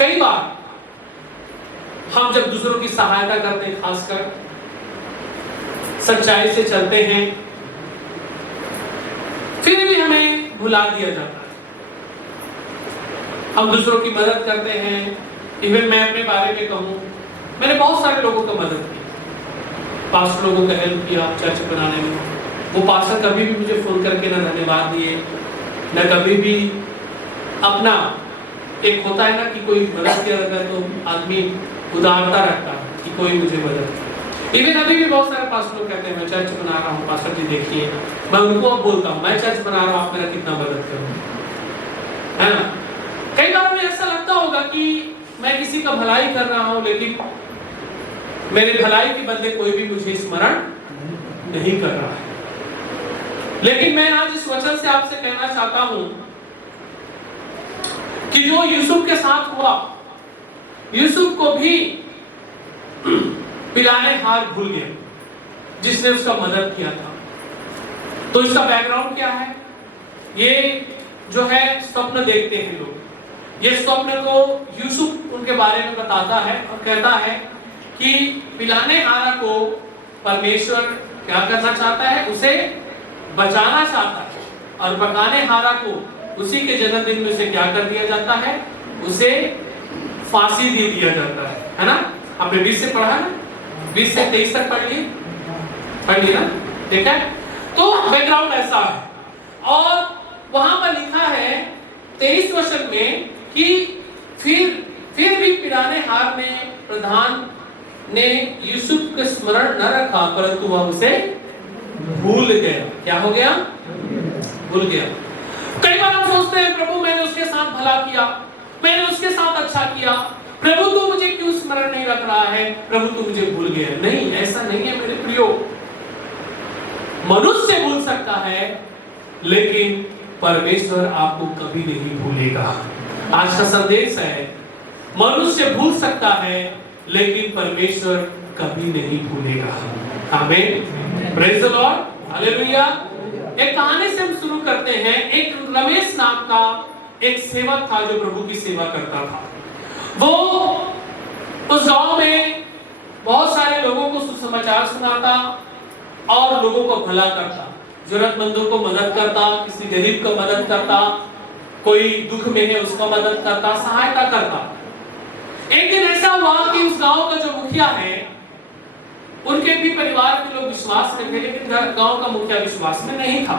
कई बार हम जब दूसरों की सहायता करते हैं, खासकर सच्चाई से चलते हैं, फिर भी हमें भुला दिया जाता है। हम दूसरों की मदद करते हैं। इवन मैं अपने बारे में कहूं, मैंने बहुत सारे लोगों का मदद की, पास्टर लोगों का हेल्प किया चर्च बनाने में। वो पास्टर कभी भी मुझे फोन करके ना धन्यवाद दिए, न कभी भी अपना, एक होता है ना कि कोई मदद किया जाता है तो आदमी उदारता रखता है कि कोई मुझे मदद किया। इवन अभी भी बहुत सारे पास्टर लोग कहते हैं मैं चर्च बना रहा हूँ पास्टर जी देखिए, मैं उनको अब बोलता हूँ मैं चर्च बना रहा हूँ, आप मेरा कितना मदद करो, है ना। कई बार मुझे ऐसा लगता होगा कि मैं किसी का भलाई कर रहा हूँ, लेकिन मेरे भलाई के बदले कोई भी मुझे स्मरण नहीं कर रहा है। लेकिन मैं आज इस वचन से आपसे कहना चाहता हूं कि जो यूसुफ के साथ हुआ, यूसुफ को भी पिलाने हार भूल गया जिसने उसका मदद किया था। तो इसका बैकग्राउंड क्या है? ये जो है स्वप्न देखते हैं लोग, ये स्वप्न को यूसुफ उनके बारे में बताता है और कहता है कि पिलाने हारा को परमेश्वर क्या करना चाहता है, उसे बचाना चाहता है, और पकाने हारा को उसी के जन्मदिन में उसे क्या कर दिया जाता है, उसे फांसी दे दिया जाता है ना। आपने 20 से पढ़ा ना, 20 से 23 तक पढ़ लिया ना, देखा है। तो बैकग्राउंड ऐसा है और वहां पर लिखा है 23 वचन में कि फिर भी पिलाने हार में प्रधान ने यूसुफ का स्मरण न रखा, परंतु वह उसे भूल गया। क्या हो गया? भूल गया। कई बार हम सोचते हैं प्रभु मैंने उसके साथ भला किया, मैंने उसके साथ अच्छा किया, प्रभु तू मुझे क्यों स्मरण नहीं रख रहा है, प्रभु तू मुझे भूल गया। नहीं, ऐसा नहीं है मेरे प्रियो। मनुष्य भूल सकता है लेकिन परमेश्वर आपको कभी नहीं भूलेगा। आज का संदेश है, मनुष्य भूल सकता है लेकिन परमेश्वर कभी नहीं भूलेगा। आमीन, प्रेज़ द लॉर्ड, हालेलुया। एक कहानी से हम शुरू करते हैं। एक रमेश नाम का एक सेवक था जो प्रभु की सेवा करता था। वो उस गांव में बहुत सारे लोगों को सुसमाचार सुनाता और लोगों को भला करता, जरूरतमंदों को मदद करता, किसी गरीब को मदद करता, कोई दुख में है उसका मदद करता, सहायता करता। एक दिन ऐसा हुआ कि उस गांव का जो मुखिया है, उनके भी परिवार के लोग विश्वास में थे लेकिन गांव का मुखिया विश्वास में नहीं था।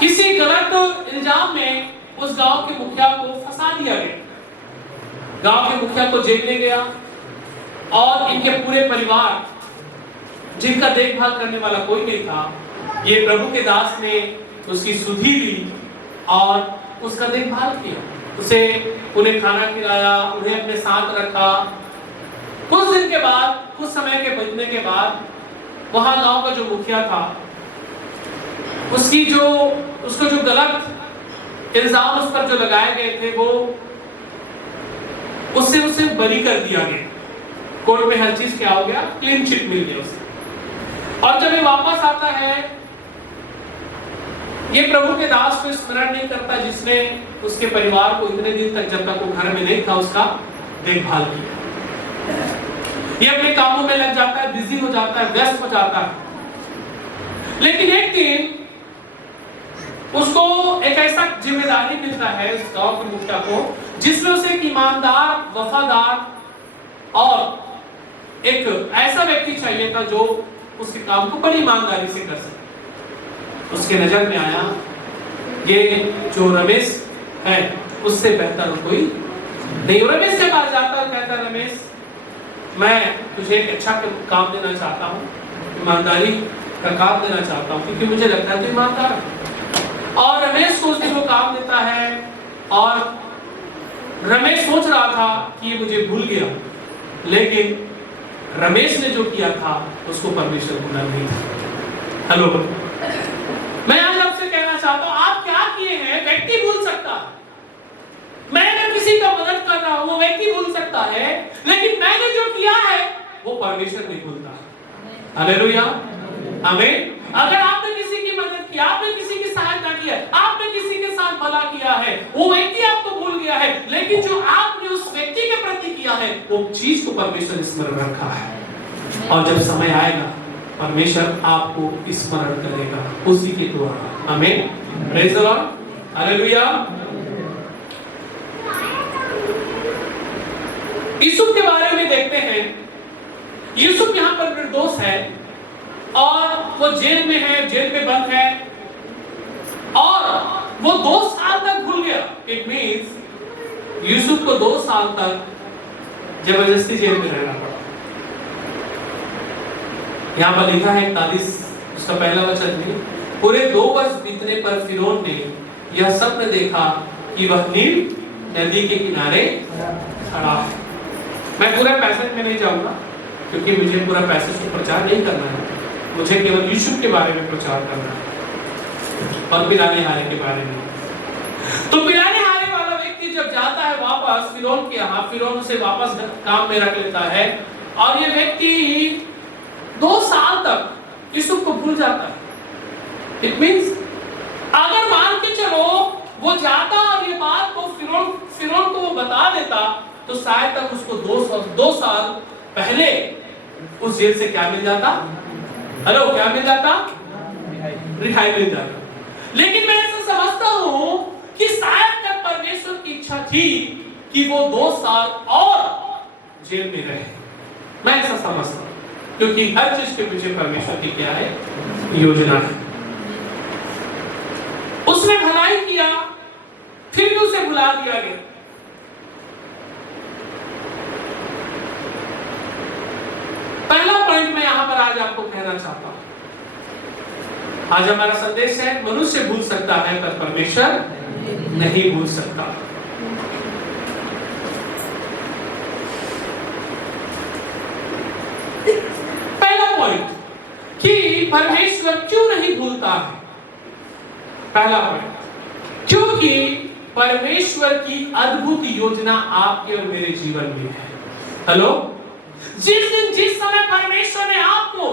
किसी गलत इल्जाम में उस गांव के मुखिया को फंसा दिया गया। गांव के मुखिया को जेल ले गया और इनके पूरे परिवार, जिनका देखभाल करने वाला कोई नहीं था, ये प्रभु के दास ने उसकी सुधि ली और उसका देखभाल किया। उसे उन्हें खाना खिलाया, उन्हें अपने साथ रखा। कुछ दिन के बाद, कुछ समय के बीतने के बाद, वहां गांव का जो मुखिया था, उसको जो गलत इल्जाम उस पर जो लगाए गए थे, वो उसे बरी कर दिया गया। कोर्ट में हर चीज क्या हो गया, क्लीन चिट मिल गया उसे। और जब ये वापस आता है, ये प्रभु के दास को स्मरण नहीं करता जिसने उसके परिवार को इतने दिन तक, जब तक वो घर में नहीं था, उसका देखभाल किया। ये अपने कामों में लग जाता है, बिजी हो जाता है, व्यस्त हो जाता है। लेकिन एक दिन उसको एक ऐसा जिम्मेदारी मिलता है उस गांव के मुखिया को, जिसमें उसे एक ईमानदार, वफादार और एक ऐसा व्यक्ति चाहिए था जो उसके काम को बड़ी ईमानदारी से कर सके। उसके नजर में आया ये जो रमेश है उससे बेहतर कोई नहीं। रमेश के पास जाता है, कहता रमेश मैं तुझे एक अच्छा काम देना चाहता हूँ, ईमानदारी का काम देना चाहता हूँ, क्योंकि मुझे लगता है तू ईमानदार है। और रमेश को उसको काम देता है और रमेश सोच रहा था कि ये मुझे भूल गया, लेकिन रमेश ने जो किया था उसको परमेश्वर भूला नहीं था। हेलो, मैं आज आपसे कहना चाहता हूं, आप क्या किए हैं व्यक्ति भूल सकता है। मैं अगर किसी का मदद कर रहा हूं वो व्यक्ति भूल सकता है, लेकिन मैंने जो किया है वो परमेश्वर नहीं भूलता। हालेलुया, आमीन। अगर आपने किसी की मदद की, आपने किसी की सहायता की, आपने किसी के साथ भला किया है, वो व्यक्ति आपको भूल गया है, लेकिन जो आपने उस व्यक्ति है वो चीज को परमेश्वर स्मरण रखा है, और जब समय आएगा परमेश्वर आपको स्मरण करेगा उसी के द्वारा। आमीन, praise the lord, hallelujah. Yusuf के बारे में देखते हैं। यूसुफ यहाँ पर निर्दोष है और वो जेल में है, जेल में बंद है, और वो 2 साल तक भूल गया। इट मीन्स यूसुफ को 2 साल तक जबरदस्ती जेल में रहना पड़ा। यहाँ पर लिखा है 41 उसका पहला वचन में, पूरे 2 वर्ष बीतने पर फिरौन ने यह सपन देखा कि वह नील नदी के किनारे खड़ा है। मैं पूरा पैसेज में नहीं जाऊंगा क्योंकि मुझे पूरा पैसेज को प्रचार नहीं करना है, मुझे केवल यूसुफ के बारे में प्रचार करना है और पिलाने हारे के बारे में। तो पिलाने हारे वाला व्यक्ति जब जाता है वापस फिरौन के यहाँ, फिरौन उसे वापस काम में रख लेता है, और ये व्यक्ति 2 साल तक यूसुफ को भूल जाता है। इट मींस अगर मान के चलो वो जाता और ये बात को फिरौन को वो बता देता तो शायद तक उसको 2 साल पहले उस जेल से क्या मिल जाता? हेलो, क्या मिल जाता? रिहाई मिल जाता। लेकिन मैं ऐसा समझता हूं कि शायद तक परमेश्वर की इच्छा थी कि वो 2 साल और जेल में रहे। मैं ऐसा समझता हूं क्योंकि हर चीज के पीछे परमेश्वर की क्या है? योजना है। उसने भलाई किया, फिर भी उसे भुला दिया गया। पहला पॉइंट मैं यहां पर आज आपको कहना चाहता हूं। आज हमारा संदेश है, मनुष्य भूल सकता है पर परमेश्वर नहीं भूल सकता। पहला पॉइंट कि परमेश्वर क्यों नहीं भूलता है। पहला पॉइंट, क्योंकि परमेश्वर की अद्भुत योजना आपके और मेरे जीवन में है। हेलो, जिस समय परमेश्वर ने आपको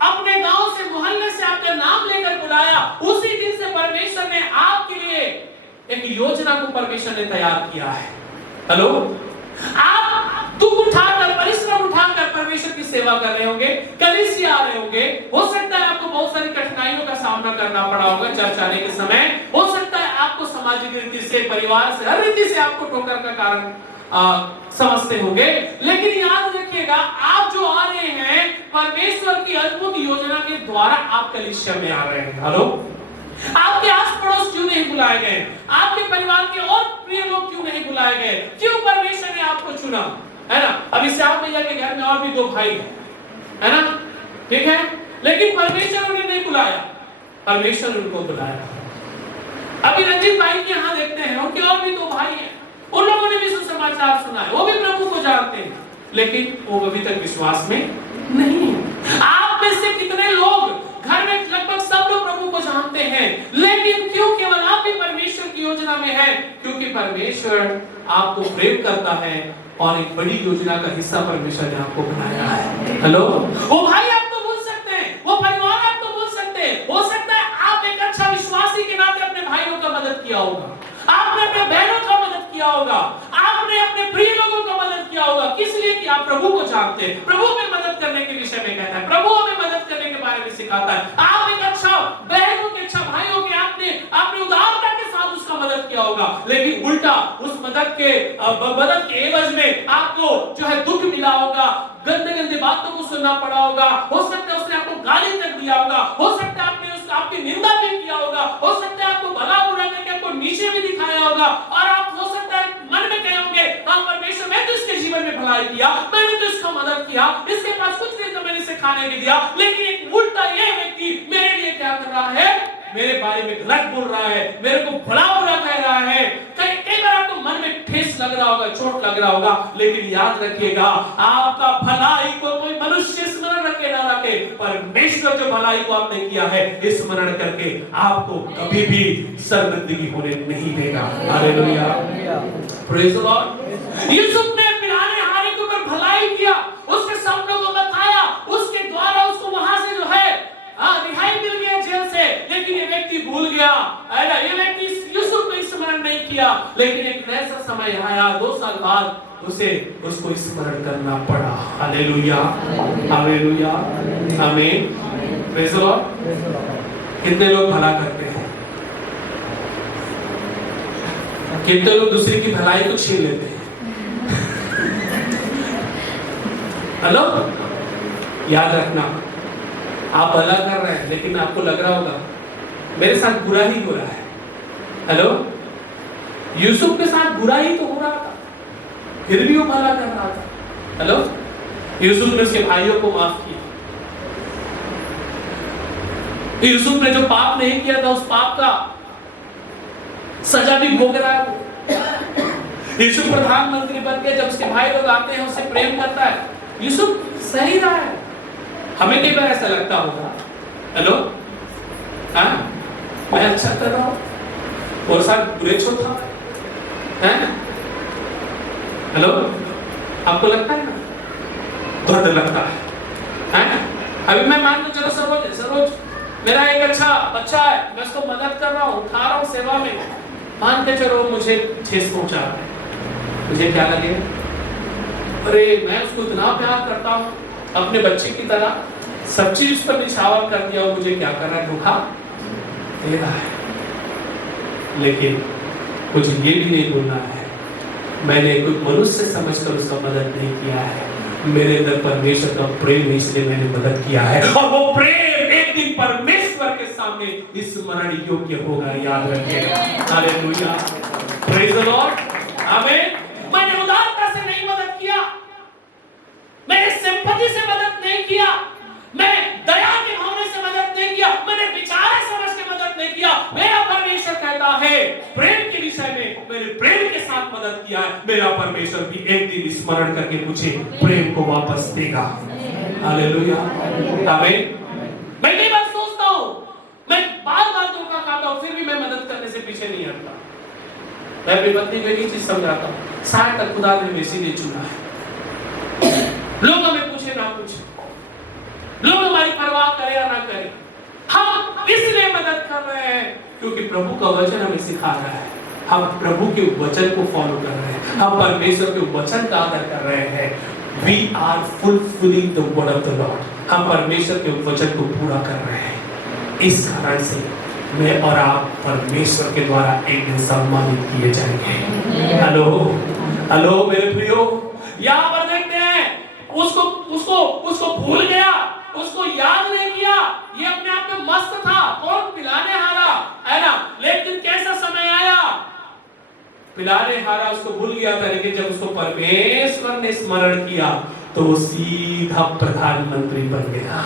अपने गांव से, मोहल्ले से आपका नाम लेकर बुलाया, उसी दिन से परमेश्वर ने आपके लिए एक योजना को परमेश्वर ने तैयार किया है। हेलो, आप दुख उठाकर, परिश्रम उठाकर परमेश्वर की सेवा कर रहे होंगे, कलीसिया आ रहे होंगे। हो सकता है आपको बहुत सारी कठिनाइयों का सामना करना पड़ा होगा चर्च आने के समय। हो सकता है आपको सामाजिक रीति से, परिवार से, हर रीति से आपको ठोकर का कारण समझते होंगे। लेकिन याद रखिएगा, आप जो आ रहे हैं परमेश्वर की अद्भुत योजना के द्वारा आप कलीसिया में आ रहे हैं। हेलो, आपके आस पड़ोस क्यों नहीं बुलाए गए? आपके परिवार के और प्रिय लोग क्यों नहीं बुलाए गए? क्यों परमेश्वर ने आपको चुना? है ना? अभी श्याम भैया के घर में और भी 2 भाई है ना? ठीक है, लेकिन परमेश्वर उन्हें नहीं बुलाया, परमेश्वर उनको बुलाया। अभी रंजीत भाई के यहाँ देखते हैं, उनके और भी 2 भाई हैं, उन लोगों ने भी सुसमाचार सुना है, वो भी प्रभु को जानते हैं, लेकिन वो अभी तक विश्वास में नहीं है। आप में से कितने लोग घर में, लगभग सब लोग प्रभु को जानते हैं, लेकिन क्यों केवल आप ही परमेश्वर की योजना में हैं? क्योंकि परमेश्वर आपको प्रेम करता है और एक बड़ी योजना का हिस्सा परमेश्वर ने आपको बनाया है। हेलो, वो भाई आपको भूल सकते हैं, वो परिवार आपको भूल सकते हैं। हो सकता है आप एक अच्छा विश्वासी के नाते अपने भाइयों का मदद किया होगा, आपने अपने बहनों का मदद किया होगा, आपने अपने प्रिय लोगों का मदद किया होगा। किस लिए? कि आप प्रभु को जानते हैं। प्रभु में मदद करने के विषय में कहता है, प्रभु हमें मदद करने के बारे में सिखाता है। आप एक अच्छा बहनों के, अच्छा भाइयों के, आपने उदारता के साथ उसका मदद किया होगा, लेकिन उल्टा उस मदद के एवज में आपको जो है दुख मिला होगा, गंदे गंदे बातों को सुनना पड़ा होगा। हो सकता है उसने आपको गाली तक दिया होगा, हो सकता है आपने आपकी निंदा भी किया होगा, हो सकता है आपको भला बुरा करके आपको नीचे भी दिखाया होगा, और आप हो सकता है मन में कहे होंगे, हाँ परमेश्वर मैं तो इसके जीवन में भलाई किया, मैंने तो इसका मदद किया, इसके पास कुछ नहीं तो मैंने इसे खाने भी दिया। लेकिन एक उल्टा ये व्यक्ति मेरे लिए क्या कर रहा है? मेरे बारे में गलत बोल रहा है, मेरे को भला बुरा कह रहा है। कई बार आपको मन में ठेस लग रहा होगा, चोट लग रहा होगा, लेकिन याद रखिएगा, आपका भलाई को कोई मनुष्य स्मरण रखे ना रखे, परमेश्वर जो भलाई को आपने किया है स्मरण करके आपको कभी भी शर्मिंदगी होने नहीं देगा। Hallelujah, praise the Lord. Yusuf ने पिलाने हारे के ऊपर भलाई किया, उसके सब लोगों को बताया, उसके द्वारा उसको वहां से जो है रिहाई मिल गया जेल से। लेकिन ये व्यक्ति भूल गया, ये व्यक्ति यूसुफ को स्मरण नहीं किया। लेकिन एक ऐसा समय आया 2 साल बाद उसे उसको स्मरण करना पड़ा। हालेलुया, हालेलुया, आमीन, प्रेज़ द लॉर्ड। कितने लोग भला करते हैं, कितने लोग दूसरे की भलाई को छीन लेते हैं। हेलो, याद रखना, आप भला कर रहे हैं लेकिन आपको लग रहा होगा मेरे साथ बुरा ही हो रहा है। हेलो, यूसुफ के साथ बुरा ही तो हो रहा था, फिर भी वो भला कर रहा था। हेलो, यूसुफ ने उसके भाइयों को माफ किया। यूसुफ ने जो पाप नहीं किया था उस पाप का सजा भी भोग रहा है। यूसुफ प्रधानमंत्री बन गया, जब उसके भाई लोग आते हैं उससे प्रेम करता है। यूसुफ सही रहा है। हमें कई बार ऐसा लगता होगा, हेलो, हाँ, मैं अच्छा कर रहा हूं और साथ बुरे छोटा है। हेलो, आपको लगता है ना, दर्द लगता है। अभी मैं मान लो, चलो सरोज मेरा एक अच्छा बच्चा है, मैं उसको मदद कर रहा हूँ, उठा रहा हूँ सेवा में, मान के चलो मुझे ठेस पहुंचा रहा है, मुझे क्या लगेगा? अरे मैं उसको इतना प्यार करता हूँ अपने बच्चे की तरह, सब चीज उस पर निछावर कर दिया, मुझे क्या कर रहा है, धोखा दे रहा है। लेकिन मुझे ये भी नहीं बोलना है मैंने कोई मनुष्य समझकर उसका मदद नहीं किया है, मेरे अंदर परमेश्वर का प्रेम है इसलिए मैंने मदद किया है, और वो प्रेम एक दिन परमेश्वर के सामने स्मरण योग्य होगा, याद रखिएगा। हालेलुया, प्रेज़ द लॉर्ड, आमीन। मैंने उदारता से नहीं मदद किया, मैंने सिंपैथी से मदद नहीं किया, मैं दया के भावना से मदद नहीं किया, मैंने विचार समझ के मदद नहीं किया। मेरा परमेश्वर कहता है प्रेम के विषय में मैंने प्रेम के साथ मदद किया है, मेरा परमेश्वर भी एक दिन स्मरण करके मुझे प्रेम को वापस देगा। हालेलुया, आमीन। मैं ये बात सोचता हूँ, मैं बार-बार धोखा खाता हूँ, फिर भी मैं मदद करने से पीछे नहीं हटता। मैं अपनी पत्नी को एक चीज समझाता हूँ, शायद खुदा ने वैसे नहीं चुना है। लोग हमें पूछे ना पूछे, लोग हमारी परवाह करे या ना करे, हम इसलिए मदद कर रहे हैं क्योंकि प्रभु का वचन हमें सिखा रहा है, हम प्रभु के वचन को फॉलो कर रहे हैं, हम परमेश्वर के वचन का आदर कर रहे हैं। We are fulfilling the word of the Lord, हम परमेश्वर के वचन को पूरा कर रहे हैं। इस कारण से मैं और आप परमेश्वर के द्वारा एक दिन सम्मानित किए जाएंगे। हेलो, हेलो मेरे प्रियो, यहाँ पर देखते हैं उसको भूल गया, उसको याद नहीं किया, ये अपने आप में मस्त था, कौन पिलाने हारा है ना, लेकिन कैसा समय आया, पिलाने हारा उसको भूल गया था, लेकिन जब उसको परमेश्वर ने स्मरण किया तो वो सीधा प्रधानमंत्री बन गया।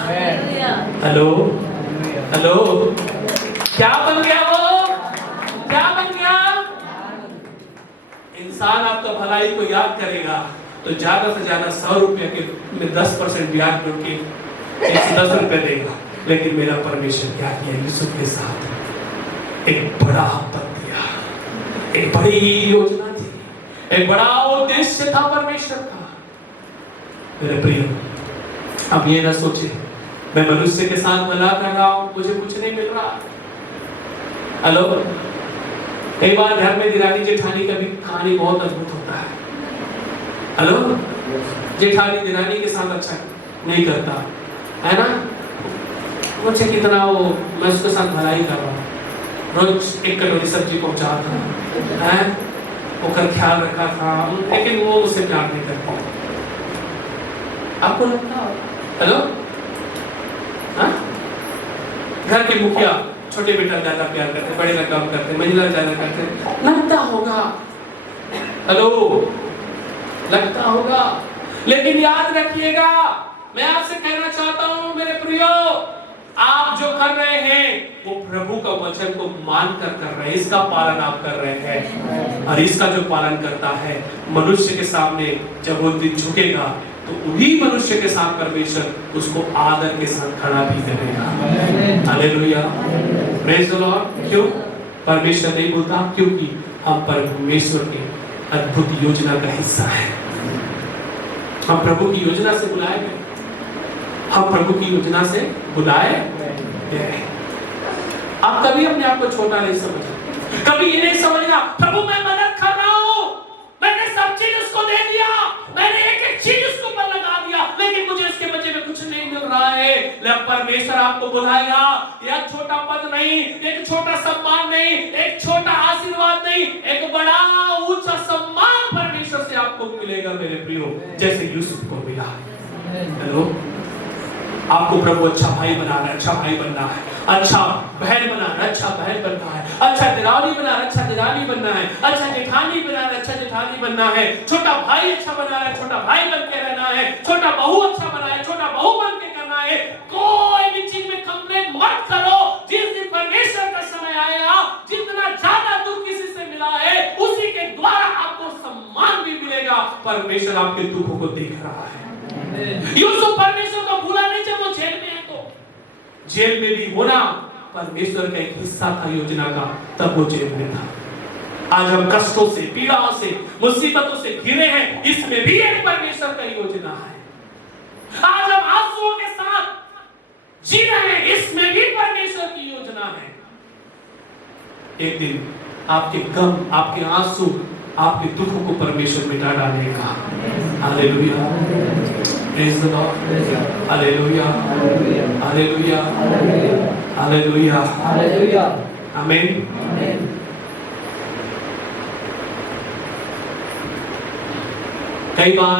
हेलो, हेलो, क्या बन गया वो, क्या बन गया? इंसान आपका भलाई को याद करेगा तो ज्यादा से ज्यादा 100 रुपए के में 10% ब्याज जोड़ के 110 रुपए देगा, लेकिन मेरा परमेश्वर क्या किया? यूसुफ के साथ एक बड़ा पद दिया, एक बड़ी योजना थी, एक बड़ा उद्देश्य था परमेश्वर का। मेरे प्रिय, अब ये ना सोचे मैं मनुष्य के साथ भला कर रहा हूं, मुझे कुछ नहीं मिल रहा। हेलो, कई बार घर में दिरानी जेठानी का भी कहानी बहुत अद्भुत होता है। हेलो, जेठानी दिरानी के साथ अच्छा नहीं करता है ना, मुझे कितना वो, मैं उसके साथ भलाई कर रहा हूँ, रोज एक कटोरी सब्जी पहुंचाता है, ओकर ख्याल रखा था, लेकिन वो मुझसे प्यार नहीं करता। आपको लगता है? हेलो, हाँ, घर के मुखिया छोटे बेटा ज्यादा प्यार करते, बड़े का काम करते, महिला ज्यादा करते, लगता होगा। हेलो, लगता होगा, लेकिन याद रखिएगा, मैं आपसे कहना चाहता हूं मेरे प्रियो, आप जो कर रहे हैं वो प्रभु का वचन को मानकर कर रहे हैं, इसका पालन आप कर रहे हैं, और इसका जो पालन करता है मनुष्य के सामने जब वो दिन झुकेगा तो उन्हीं मनुष्य के साथ परमेश्वर उसको आदर के साथ खड़ा भी करेगा। Hallelujah, praise the Lord. क्यों परमेश्वर नहीं बोलता? क्योंकि हम परमेश्वर के अद्भुत योजना का हिस्सा है, हम प्रभु की योजना से बुलाए गए, हम प्रभु की योजना से बुलाए गए। आप कभी अपने आप को छोटा नहीं समझना, कभी ये नहीं समझना प्रभु मैं मदद कर रहा हूं, मैंने सब चीज उसको दे दिया, परमेश्वर आपको बुलाएगा, एक छोटा पद नहीं, एक छोटा सम्मान नहीं, एक छोटा आशीर्वाद नहीं, एक बड़ा ऊंचा सम्मान परमेश्वर से आपको मिलेगा मेरे प्रियो, जैसे यूसुफ को मिला। हेलो, आपको प्रभु अच्छा भाई बना रहा है, अच्छा भाई बनना है, अच्छा बहन बना रहा है, अच्छा बहन बनना है, अच्छा दिरानी बना रहा है, अच्छा दिरानी बनना है, अच्छा जेठानी बना रहा है, अच्छा जेठानी बनना है, छोटा भाई अच्छा बना रहा है, छोटा भाई बन के रहना है, छोटा बहू अच्छा बना है, छोटा बहू बन के करना है। कोई भी चीज में कंप्लेन मत करो। जिस दिन परमेश्वर का समय आएगा, जितना ज्यादा दुख किसी से मिला है, उसी के द्वारा आपको सम्मान भी मिलेगा। परमेश्वर आपके दुखों को देख रहा है। यूसुफ परमेश्वर को भूला नहीं जब वो जेल में है, तो जेल में भी होना परमेश्वर का एक हिस्सा था योजना का, तब वो जेल में था। आज हम कष्टों से, पीड़ाओं से, मुसीबतों से घिरे हैं, इसमें भी एक परमेश्वर का योजना है। आज हम आंसुओं के साथ जी रहे हैं, इसमें भी परमेश्वर की योजना है। एक दिन आपके गम, आपके आंसू, आपके दुखों को परमेश्वर मिटा डालेगा। Hallelujah, praise the lord, hallelujah, hallelujah, hallelujah, hallelujah, आमीन। कई बार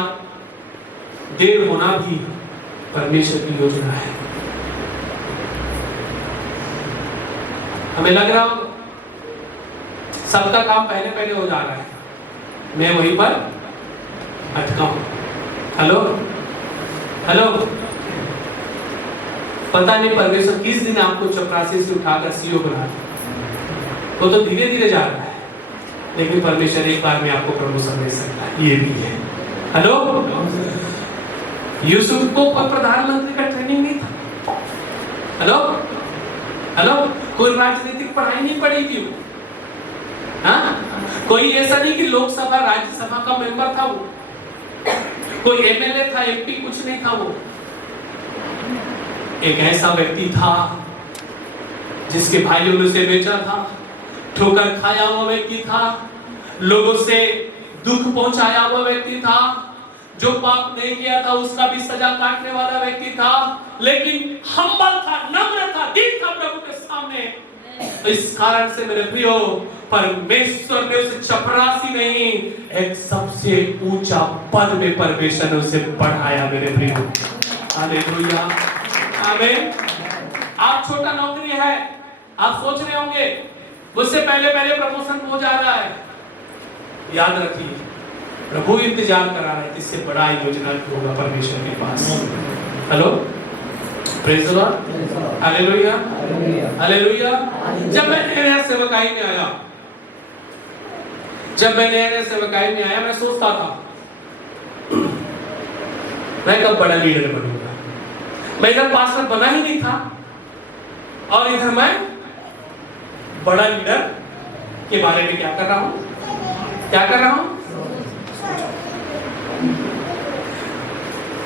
देर होना भी परमेश्वर की योजना है। हमें लग रहा हो सबका काम पहले पहले हो जा रहा है, मैं वहीं पर अटका हूं। हेलो हेलो, पता नहीं परमेश्वर किस दिन आपको चपरासी से उठाकर सीओ बना दे। वो तो धीरे धीरे जा रहा है, लेकिन परमेश्वर एक बार में आपको प्रमोशन दे सकता है, ये भी है। हेलो, यूसुफ को प्रधानमंत्री का ट्रेनिंग नहीं था। हेलो हेलो, कोई राजनीतिक पढ़ाई नहीं पड़ी थी वो, हाँ? कोई ऐसा नहीं कि लोकसभा राज्यसभा का मेंबर था वो, कोई एमएलए था, एमपी कुछ नहीं था वो। एक ऐसा व्यक्ति था जिसके भाइयों ने उसे बेचा था, ठोकर खाया हुआ व्यक्ति था, लोगों से दुख पहुंचाया हुआ व्यक्ति था, जो पाप नहीं किया था उसका भी सजा काटने वाला व्यक्ति था, लेकिन हम्बल था, नम्र था, दिल था प्रभु के सामने। तो इस कारण से मेरे प्रियो, परमेश्वर ने उसे चपरासी नहीं, एक सबसे ऊंचा पद में परमेश्वर ने उसे बढ़ाया मेरे प्रियो। हालेलुया, आमीन। आप छोटा नौकरी है, आप सोच रहे होंगे मुझसे पहले पहले प्रमोशन हो जा रहा है। याद रखिए, प्रभु इंतजार करा रहा है, इससे बड़ा योजना होगा परमेश्वर के पास। Hello, praise the lord, hallelujah, hallelujah. जब मैं नया सेवकाई में आया, मैं सोचता था मैं कब बड़ा लीडर बनूंगा। मैं इधर पास्टर बना ही नहीं था, और इधर मैं बड़ा लीडर के बारे में क्या कर रहा हूं।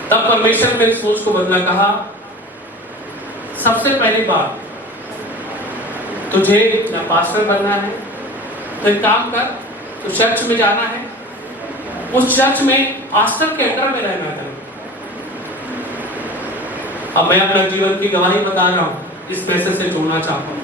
तब परमेश्वर ने मेरी सोच को बदला, कहा सबसे पहली बात, तुझे जब पास्टर बनना है तो एक काम कर, तो चर्च में जाना है, उस चर्च में पास्टर के अंडर में रहना है। अब मैं अपना जीवन की गवाही बता रहा हूं, इस पैसे से जोड़ना चाहता हूं।